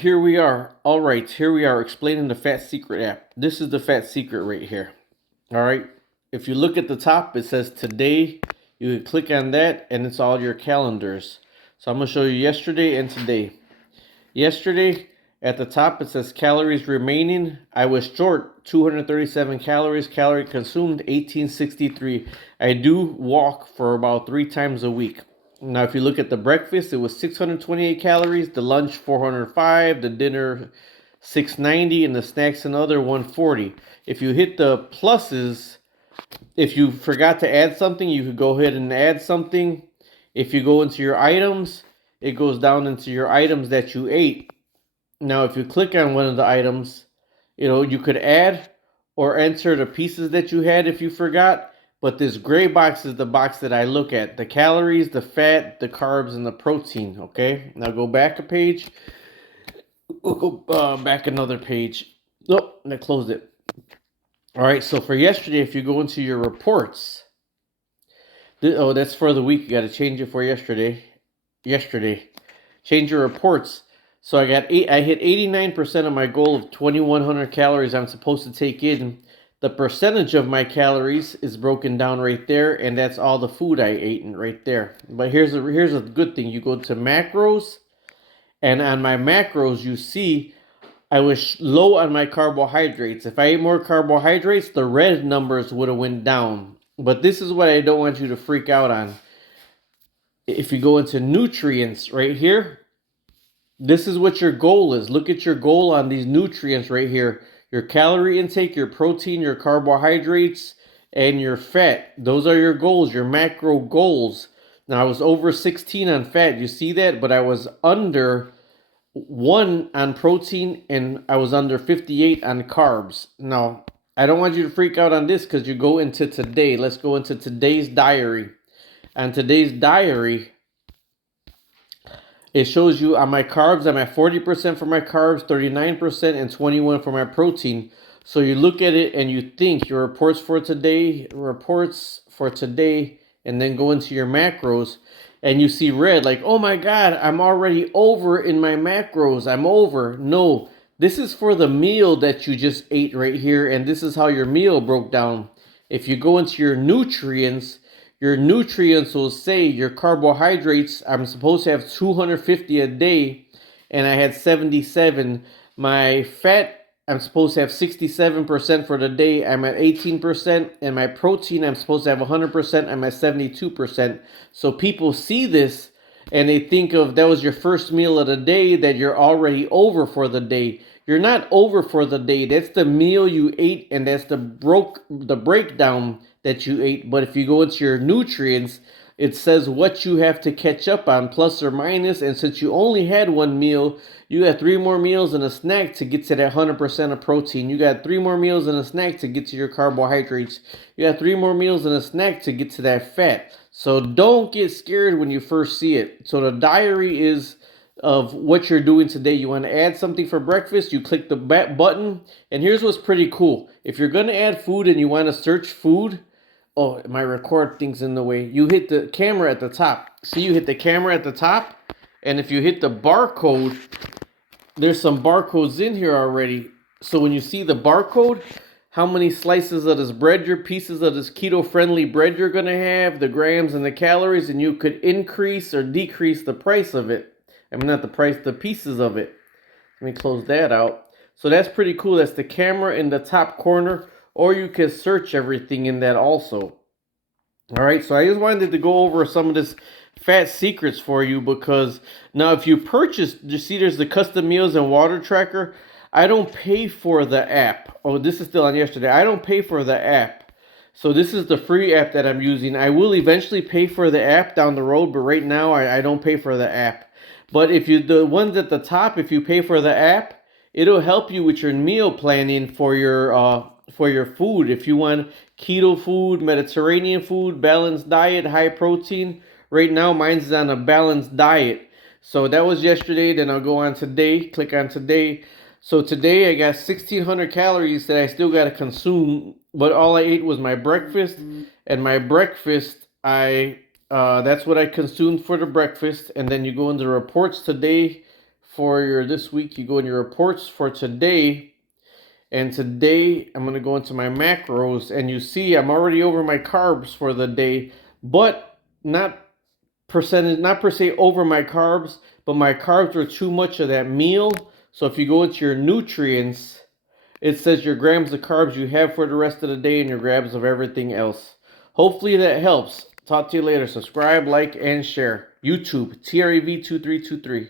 here we are. All right, here we are explaining the Fat Secrett app. This is the Fat Secret right here. All right. If you look at the top, it says today. You can click on that and it's all your calendars. So I'm going to show you yesterday and today. Yesterday, at the top, it says calories remaining. I was short 237 calories. Calorie consumed 1863. I do walk for about 3 times a week. Now, if you look at the breakfast, it was 628 calories. The lunch, 405. The dinner, 690. And the snacks and other, 140. If you hit the pluses, if you forgot to add something, you could go ahead and add something. If you go into your items, it goes down into your items that you ate. Now, if you click on one of the items, you could add or enter the pieces that you had if you forgot. But this gray box is the box that I look at. The calories, the fat, the carbs, and the protein. Okay? Now go back a page. We'll go back another page. Nope, and I closed it. All right, so for yesterday, if you go into your reports. That's for the week. You got to change it for yesterday. Change your reports. So I hit 89% of my goal of 2,100 calories I'm supposed to take in. The percentage of my calories is broken down right there, and that's all the food I ate right there. But here's a good thing. You go to macros, and on my macros, you see I was low on my carbohydrates. If I ate more carbohydrates, the red numbers would have went down. But this is what I don't want you to freak out on. If you go into nutrients right here, this is what your goal is. Look at your goal on these nutrients right here. Your calorie intake, your protein, your carbohydrates, and your fat. Those are your goals, your macro goals. Now, I was over 16 on fat. You see that? But I was under 1 on protein, and I was under 58 on carbs. Now, I don't want you to freak out on this because you go into today. Let's go into today's diary. On today's diary, it shows you on my carbs, I'm at 40% for my carbs, 39%, and 21% for my protein. So you look at it and you think your reports for today, and then go into your macros, and you see red, like, oh my God, I'm already over in my macros. I'm over. No, this is for the meal that you just ate right here, and this is how your meal broke down. If you go into your nutrients will say your carbohydrates, I'm supposed to have 250 a day, and I had 77. My fat, I'm supposed to have 67% for the day. I'm at 18%. And my protein, I'm supposed to have 100%. I'm at 72%. So people see this, and they think of that was your first meal of the day, that you're already over for the day. You're not over for the day. That's the meal you ate, and that's the breakdown that you ate. But if you go into your nutrients, it says what you have to catch up on, plus or minus. And since you only had 1 meal, you got 3 more meals and a snack to get to that 100% of protein. You got 3 more meals and a snack to get to your carbohydrates. You got 3 more meals and a snack to get to that fat. So don't get scared when you first see it. So the diary is of what you're doing today. You want to add something for breakfast, you click the button. And here's what's pretty cool. If you're going to add food and you want to search food, oh, my record thing's in the way. You hit the camera at the top. See, you hit the camera at the top. And if you hit the barcode, there's some barcodes in here already. So when you see the barcode, how many slices of this bread, pieces of this keto-friendly bread you're going to have, the grams and the calories, and you could increase or decrease the price of it. I mean, not the price, the pieces of it. Let me close that out. So that's pretty cool. That's the camera in the top corner. Or you can search everything in that also. All right, so I just wanted to go over some of this Fat Secrets for you, because now if you purchase, you see there's the custom meals and water tracker. I don't pay for the app. Oh, this is still on yesterday. I don't pay for the app. So this is the free app that I'm using. I will eventually pay for the app down the road, but right now I don't pay for the app. But if the ones at the top, if you pay for the app, it'll help you with your meal planning for your food. If you want keto food, Mediterranean food, balanced diet, high protein. Right now, mine's on a balanced diet. So that was yesterday. Then I'll go on today. Click on today. So today I got 1,600 calories that I still got to consume. But all I ate was my breakfast. And my breakfast, that's what I consumed for the breakfast. And then you go into reports today for your this week, you go in your reports for today. And today I'm going to go into my macros, and you see I'm already over my carbs for the day, but not per se over my carbs, but my carbs are too much of that meal. So if you go into your nutrients, it says your grams of carbs you have for the rest of the day and your grams of everything else. Hopefully that helps. Talk to you later. Subscribe, like, and share. YouTube, Trev2323.